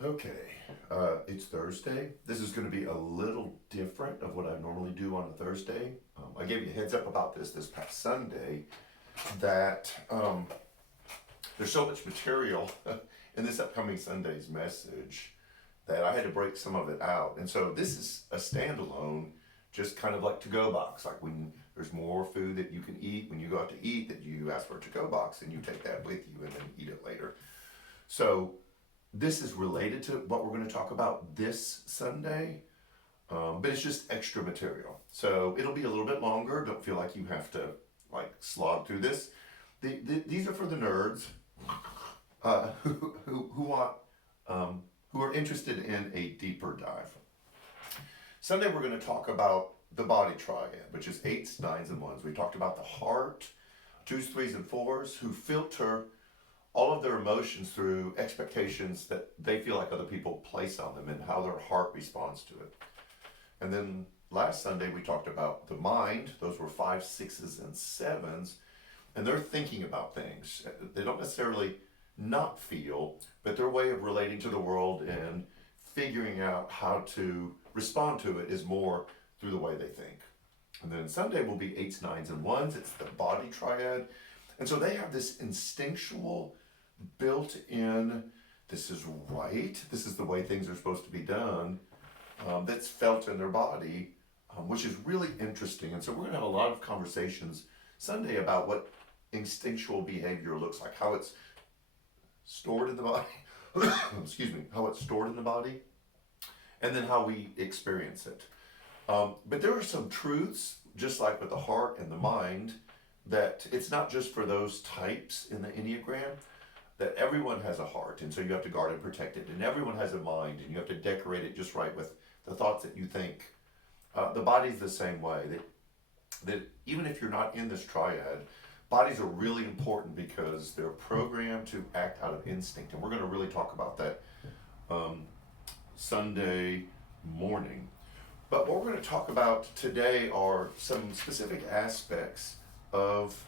Okay, it's Thursday. This is going to be a little different of what I normally do on a Thursday. I gave you a heads up about this past Sunday that there's so much material in this upcoming Sunday's message that I had to break some of it out. And so this is a standalone, just kind of like to-go box. Like when there's more food that you can eat when you go out to eat, that you ask for a to-go box and you take that with you and then eat it later. So this is related to what we're going to talk about this Sunday, but it's just extra material. So it'll be a little bit longer. Don't feel like you have to like slog through this. These are for the nerds who want who are interested in a deeper dive. Sunday we're going to talk about the body triad, which is eights, nines, and ones. We talked about the heart, twos, threes, and fours, who filter all of their emotions through expectations that they feel like other people place on them and how their heart responds to it. And then last Sunday we talked about the mind. Those were fives, sixes, and sevens, and they're thinking about things. They don't necessarily not feel, but their way of relating to the world and figuring out how to respond to it is more through the way they think. And then Sunday will be eights, nines, and ones. It's the body triad. And so they have this instinctual, built in, this is right, this is the way things are supposed to be done, that's felt in their body, which is really interesting. And so we're going to have a lot of conversations Sunday about what instinctual behavior looks like, how it's stored in the body, excuse me, how it's stored in the body, and then how we experience it. But there are some truths, just like with the heart and the mind, that it's not just for those types in the Enneagram, that everyone has a heart, and so you have to guard and protect it, and everyone has a mind, and you have to decorate it just right with the thoughts that you think. The body's the same way, that even if you're not in this triad, bodies are really important because they're programmed to act out of instinct, and we're going to really talk about that Sunday morning. But what we're going to talk about today are some specific aspects of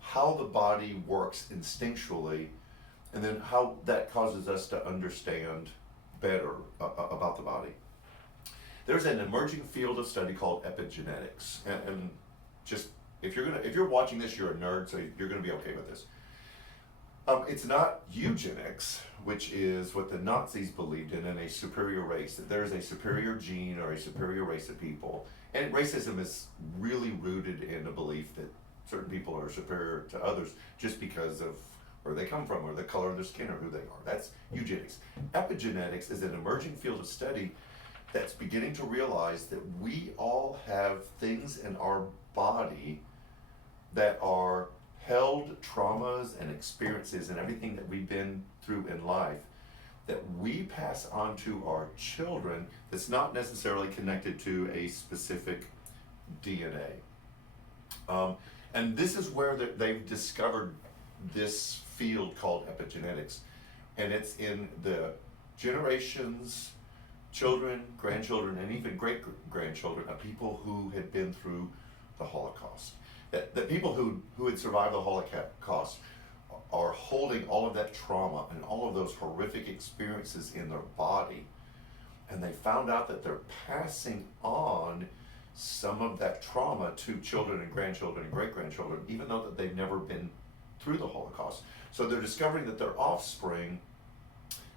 how the body works instinctually, and then how that causes us to understand better about the body. There's an emerging field of study called epigenetics, and just if you're watching this, you're a nerd, so you're gonna be okay with this. It's not eugenics, which is what the Nazis believed in a superior race, that there's a superior gene or a superior race of people. And racism is really rooted in a belief that certain people are superior to others just because of where they come from or the color of their skin or who they are. That's eugenics. Epigenetics is an emerging field of study that's beginning to realize that we all have things in our body that are held traumas and experiences and everything that we've been through in life that we pass on to our children that's not necessarily connected to a specific DNA. And this is where they've discovered this field called epigenetics. And it's in the generations, children, grandchildren, and even great-grandchildren of people who had been through the Holocaust. That people who had survived the Holocaust are holding all of that trauma and all of those horrific experiences in their body. And they found out that they're passing on some of that trauma to children and grandchildren and great-grandchildren, even though that they've never been through the Holocaust. So they're discovering that their offspring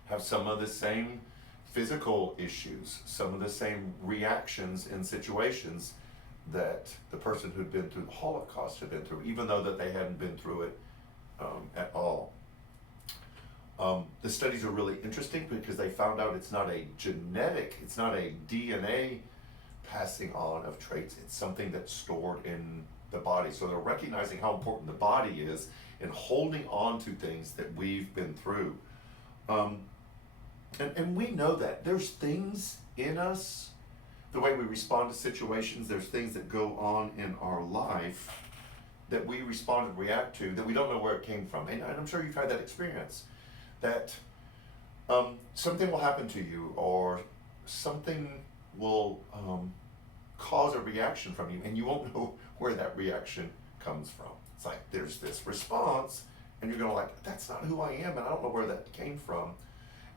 have some of the same physical issues, some of the same reactions in situations that the person who'd been through the Holocaust had been through, even though that they hadn't been through it at all. The studies are really interesting because they found out it's not a DNA passing on of traits, it's something that's stored in the body. So they're recognizing how important the body is in holding on to things that we've been through. And we know that there's things in us, the way we respond to situations, there's things that go on in our life that we respond and react to that we don't know where it came from. And I'm sure you've had that experience, that something will happen to you or something will cause a reaction from you and you won't know where that reaction comes from. It's like there's this response and you're going like, that's not who I am and I don't know where that came from.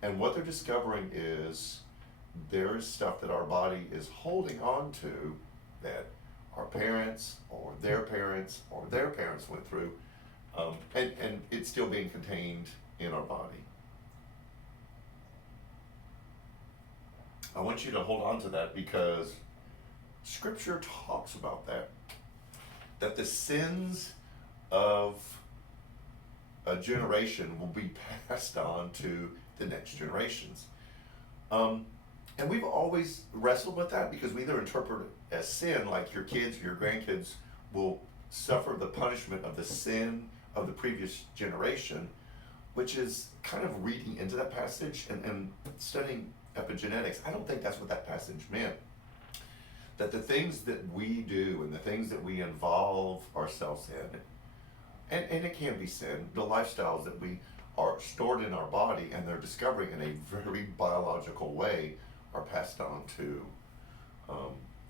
And what they're discovering is there is stuff that our body is holding on to that our parents or their parents or their parents went through, and it's still being contained in our body. I want you to hold on to that because Scripture talks about that the sins of a generation will be passed on to the next generations. And we've always wrestled with that because we either interpret it as sin, like your kids or your grandkids will suffer the punishment of the sin of the previous generation, which is kind of reading into that passage and studying epigenetics. I don't think that's what that passage meant. That the things that we do and the things that we involve ourselves in, and it can be sin, the lifestyles that we are stored in our body and they're discovering in a very biological way are passed on to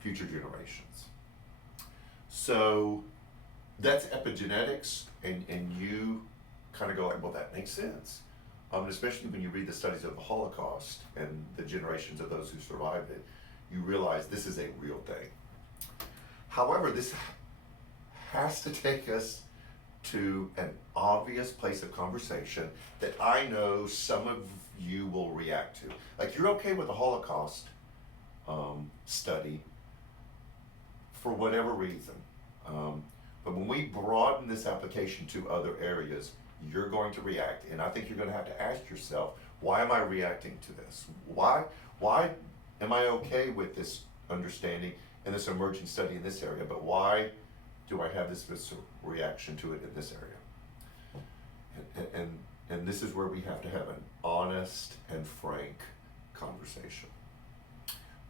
future generations. So that's epigenetics, and you kind of go like, well, that makes sense. Especially when you read the studies of the Holocaust and the generations of those who survived it, you realize this is a real thing. However, this has to take us to an obvious place of conversation that I know some of you will react to. Like, you're okay with the Holocaust study for whatever reason. But when we broaden this application to other areas, you're going to react. And I think you're going to have to ask yourself, why am I reacting to this? Why am I okay with this understanding and this emerging study in this area, but why do I have this reaction to it in this area? And this is where we have to have an honest and frank conversation.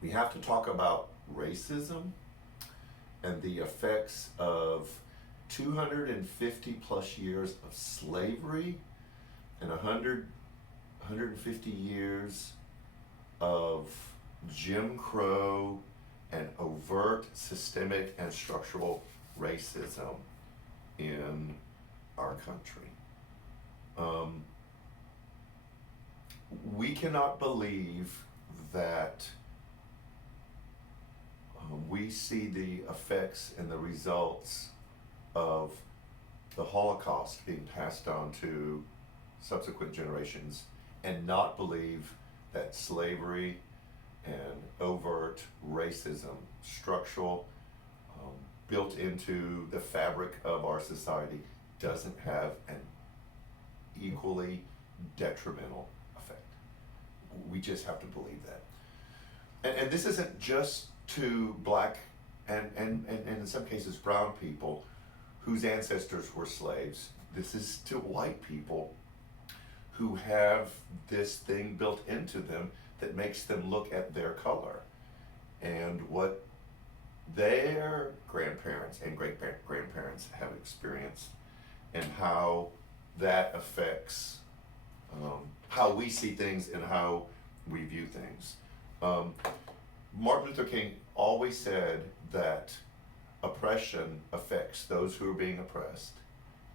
We have to talk about racism and the effects of 250 plus years of slavery and 150 years of Jim Crow and overt systemic and structural racism in our country. We cannot believe that we see the effects and the results of the Holocaust being passed on to subsequent generations and not believe that slavery and overt racism, structural, built into the fabric of our society, doesn't have an equally detrimental effect. We just have to believe that. And this isn't just to black and in some cases brown people whose ancestors were slaves. This is to white people who have this thing built into them that makes them look at their color and what their grandparents and great-grandparents have experienced and how that affects how we see things and how we view things. Martin Luther King always said that oppression affects those who are being oppressed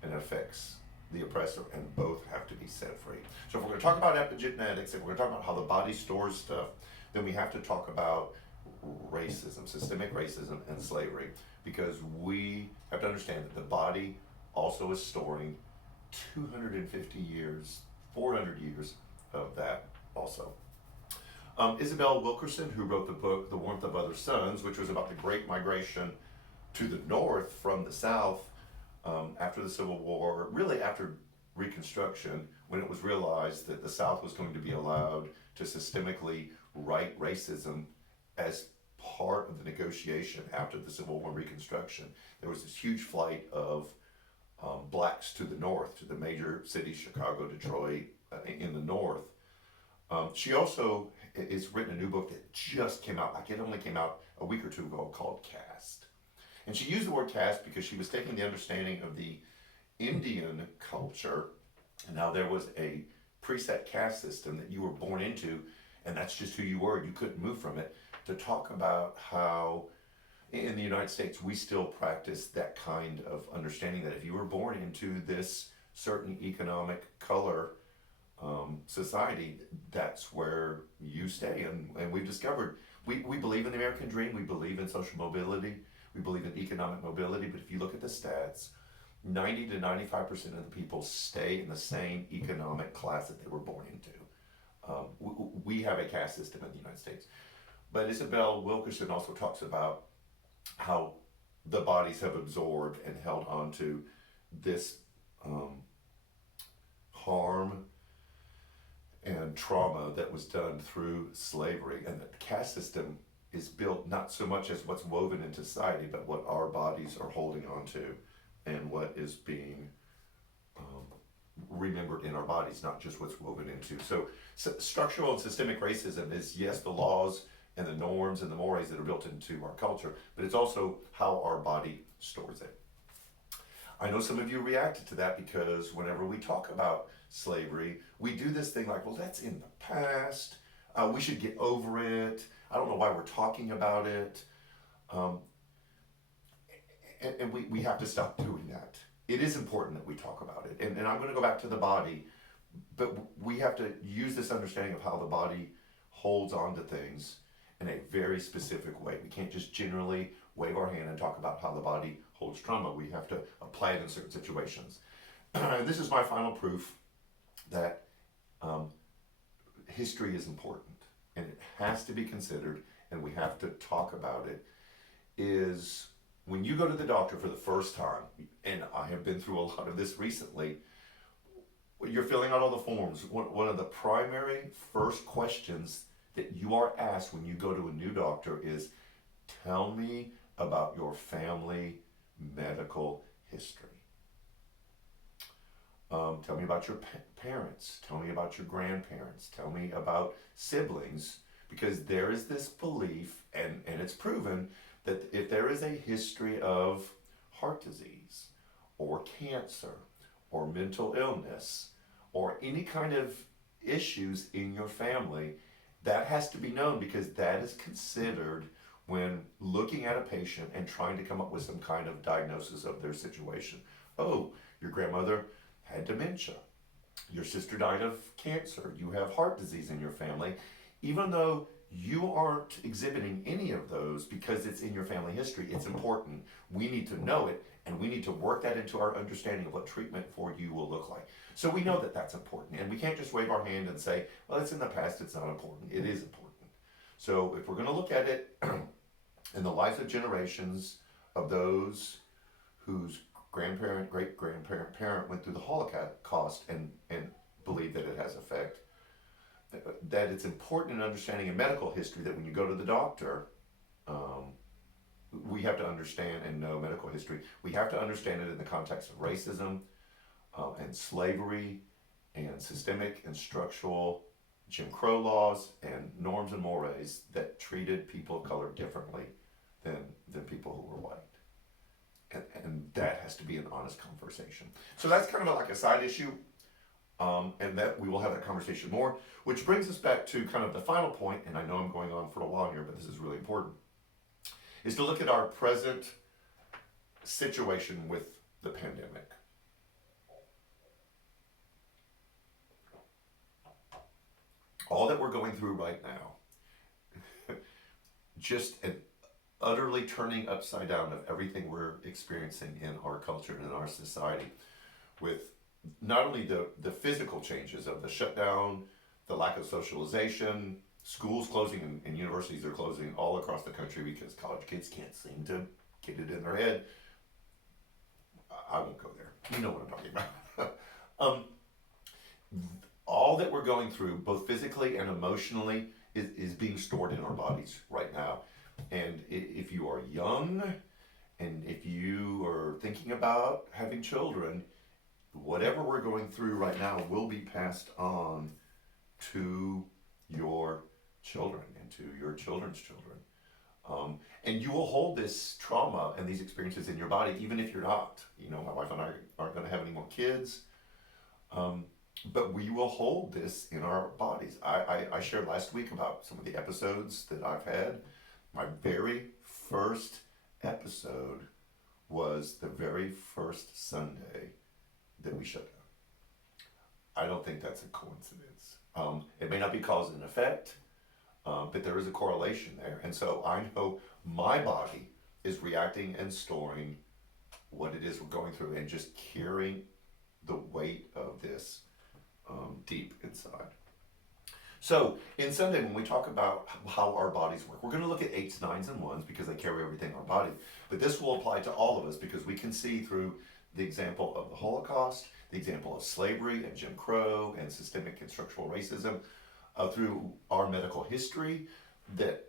and affects the oppressor, and both have to be set free. So if we're going to talk about epigenetics, if we're going to talk about how the body stores stuff, then we have to talk about racism, systemic racism, and slavery, because we have to understand that the body also is storing 250 years, 400 years of that also. Isabel Wilkerson, who wrote the book The Warmth of Other Suns, which was about the Great Migration to the North from the South after the Civil War, really after Reconstruction, when it was realized that the South was going to be allowed to systemically right racism as part of the negotiation after the Civil War and Reconstruction. There was this huge flight of blacks to the North, to the major cities, Chicago, Detroit, in the North. She also has written a new book that just came out, like it only came out a week or two ago, called Caste. And she used the word caste because she was taking the understanding of the Indian culture, and now there was a preset caste system that you were born into, and that's just who you were, you couldn't move from it, to talk about how in the United States we still practice that kind of understanding that if you were born into this certain economic color, society, that's where you stay. And we've discovered we believe in the American dream, we believe in social mobility, we believe in economic mobility, but if you look at the stats, 90 to 95% of the people stay in the same economic class that they were born into. We have a caste system in the United States. But Isabel Wilkerson also talks about how the bodies have absorbed and held on to this harm and trauma that was done through slavery, and that the caste system is built not so much as what's woven into society, but what our bodies are holding on to and what is being remembered in our bodies, not just what's woven into. So structural and systemic racism is, yes, the laws and the norms and the mores that are built into our culture, but it's also how our body stores it. I know some of you reacted to that because whenever we talk about slavery, we do this thing like, well, that's in the past. We should get over it. I don't know why we're talking about it. And we have to stop doing that. It is important that we talk about it. And I'm going to go back to the body, but we have to use this understanding of how the body holds on to things in a very specific way. We can't just generally wave our hand and talk about how the body holds trauma. We have to apply it in certain situations. This is my final proof that history is important and it has to be considered and we have to talk about it, is when you go to the doctor for the first time, and I have been through a lot of this recently, you're filling out all the forms. One of the primary first questions that you are asked when you go to a new doctor is, tell me about your family medical history. Tell me about your parents. Tell me about your grandparents. Tell me about siblings, because there is this belief, and it's proven, that if there is a history of heart disease or cancer or mental illness or any kind of issues in your family, that has to be known, because that is considered when looking at a patient and trying to come up with some kind of diagnosis of their situation. Oh, your grandmother had dementia. Your sister died of cancer. You have heart disease in your family. Even though you aren't exhibiting any of those because it's in your family history, it's important. We need to know it, and we need to work that into our understanding of what treatment for you will look like. So we know that that's important, and we can't just wave our hand and say, well, it's in the past, it's not important. It is important. So if we're going to look at it in the lives of generations of those whose grandparent, great-grandparent, parent went through the Holocaust and believe that it has effect, that it's important in understanding in medical history that when you go to the doctor, we have to understand and know medical history. We have to understand it in the context of racism and slavery and systemic and structural Jim Crow laws and norms and mores that treated people of color differently than people who were white. And that has to be an honest conversation. So that's kind of like a side issue. And that we will have that conversation more, which brings us back to kind of the final point, and I know I'm going on for a while here, but this is really important, is to look at our present situation with the pandemic. All that we're going through right now, just an utterly turning upside down of everything we're experiencing in our culture and in our society, with not only the physical changes of the shutdown, the lack of socialization, schools closing and universities are closing all across the country because college kids can't seem to get it in their head. I won't go there. You know what I'm talking about. All that we're going through, both physically and emotionally, is being stored in our bodies right now. And if you are young, and if you are thinking about having children, whatever we're going through right now will be passed on to your children and to your children's children. And you will hold this trauma and these experiences in your body, even if you're not. You know, my wife and I aren't going to have any more kids. But we will hold this in our bodies. I shared last week about some of the episodes that I've had. My very first episode was the very first Sunday that we shut I don't think that's a coincidence. It may not be cause and effect, but there is a correlation there. And so I know my body is reacting and storing what it is we're going through and just carrying the weight of this deep inside. So in Sunday, when we talk about how our bodies work, we're going to look at eights, nines, and ones because they carry everything in our body. But this will apply to all of us because we can see through the example of the Holocaust, the example of slavery and Jim Crow and systemic and structural racism, through our medical history, that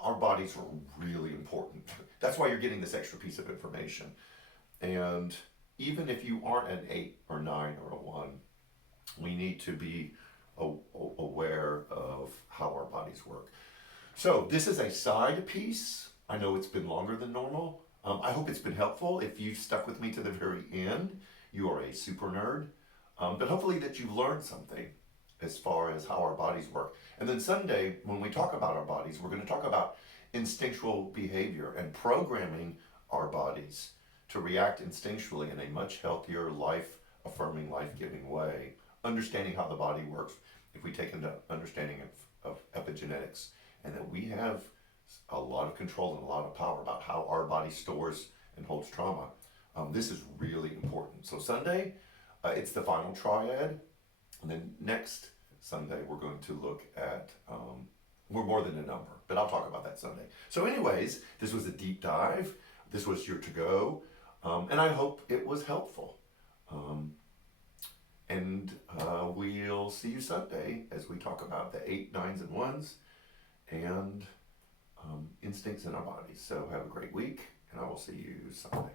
our bodies are really important. That's why you're getting this extra piece of information. And even if you aren't an 8 or 9 or a 1, we need to be aware of how our bodies work. So this is a side piece. I know it's been longer than normal. I hope it's been helpful. If you've stuck with me to the very end, you are a super nerd. But hopefully that you've learned something as far as how our bodies work. And then Sunday, when we talk about our bodies, we're going to talk about instinctual behavior and programming our bodies to react instinctually in a much healthier, life-affirming, life-giving way, understanding how the body works if we take into understanding of epigenetics, and that we have a lot of control and a lot of power about how our body stores and holds trauma. This is really important. So Sunday, it's the final triad, and then next Sunday we're going to look at we're more than a number, but I'll talk about that Sunday. So anyways, this was a deep dive. This was your to-go, and I hope it was helpful. And we'll see you Sunday as we talk about the 8, 9s, and 1s and instincts in our bodies. So have a great week, and I will see you Sunday.